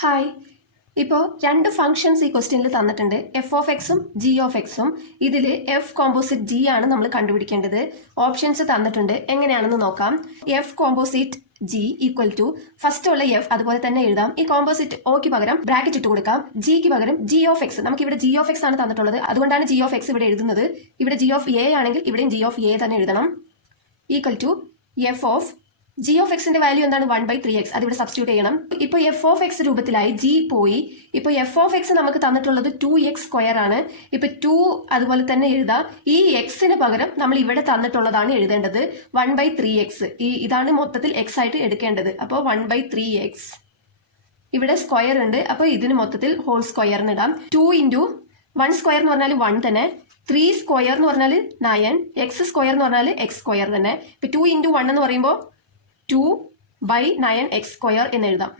Hi. ഇപ്പോൾ രണ്ട് functions ഈ ക്വസ്റ്റ്യനിൽ തന്നിട്ടുണ്ട്. എഫ് ഓഫ് എക്സും ജി ഓഫ് എക്സും. ഇതിൽ എഫ് കോമ്പോസിറ്റ് ജി ആണ് നമ്മൾ കണ്ടുപിടിക്കേണ്ടത്. ഓപ്ഷൻസ് തന്നിട്ടുണ്ട്, എങ്ങനെയാണെന്ന് നോക്കാം. F composite G equal to first ഉള്ള എഫ് അതുപോലെ തന്നെ എഴുതാം. ഈ കോമ്പോസിറ്റ് ഓക്ക് പകരം ബ്രാക്കറ്റ് ഇട്ട് കൊടുക്കാം. ജിക്ക് പകരം ജി ഓഫ് എക്സ്. നമുക്ക് ഇവിടെ ജി ഓഫ് എക്സ് ആണ് തന്നിട്ടുള്ളത്, അതുകൊണ്ടാണ് ജി ഓഫ് എക്സ് ഇവിടെ എഴുതുന്നത്. ഇവിടെ ജി ഓഫ് എ ആണെങ്കിൽ ഇവിടെയും ജി ഓഫ് എ തന്നെ എഴുതണം. Equal to F of G of എക്സിന്റെ വാല്യൂ എന്താണ്? 1/3x. അതിവിടെ സബ്സ്റ്റിറ്റ്യൂട്ട് ചെയ്യണം. ഇപ്പോൾ എഫ് ഓഫ് എക്സ് രൂപത്തിലായി, ജി പോയി. ഇപ്പോൾ എഫ് ഓഫ് എക്സ് നമുക്ക് തന്നിട്ടുള്ളത് 2x² ആണ്. ഇപ്പൊ 2 അതുപോലെ തന്നെ എഴുതാം. ഈ എക്സിന് പകരം നമ്മൾ ഇവിടെ തന്നിട്ടുള്ളതാണ് എഴുതേണ്ടത്, 1/3x. ഇതാണ് മൊത്തത്തിൽ എക്സ് ആയിട്ട് എടുക്കേണ്ടത്. അപ്പോൾ 1/3x. ഇവിടെ സ്ക്വയർ ഉണ്ട്, അപ്പോൾ ഇതിന് മൊത്തത്തിൽ ഹോൾ സ്ക്വയറിന് ഇടാം. 2 × 1² എന്ന് പറഞ്ഞാൽ 1 തന്നെ, 3² എന്ന് പറഞ്ഞാൽ 9, x² എന്ന് പറഞ്ഞാൽ x² തന്നെ. ഇപ്പൊ 2 × 1 എന്ന് പറയുമ്പോൾ 2/9x² എന്ന് എഴുതാം.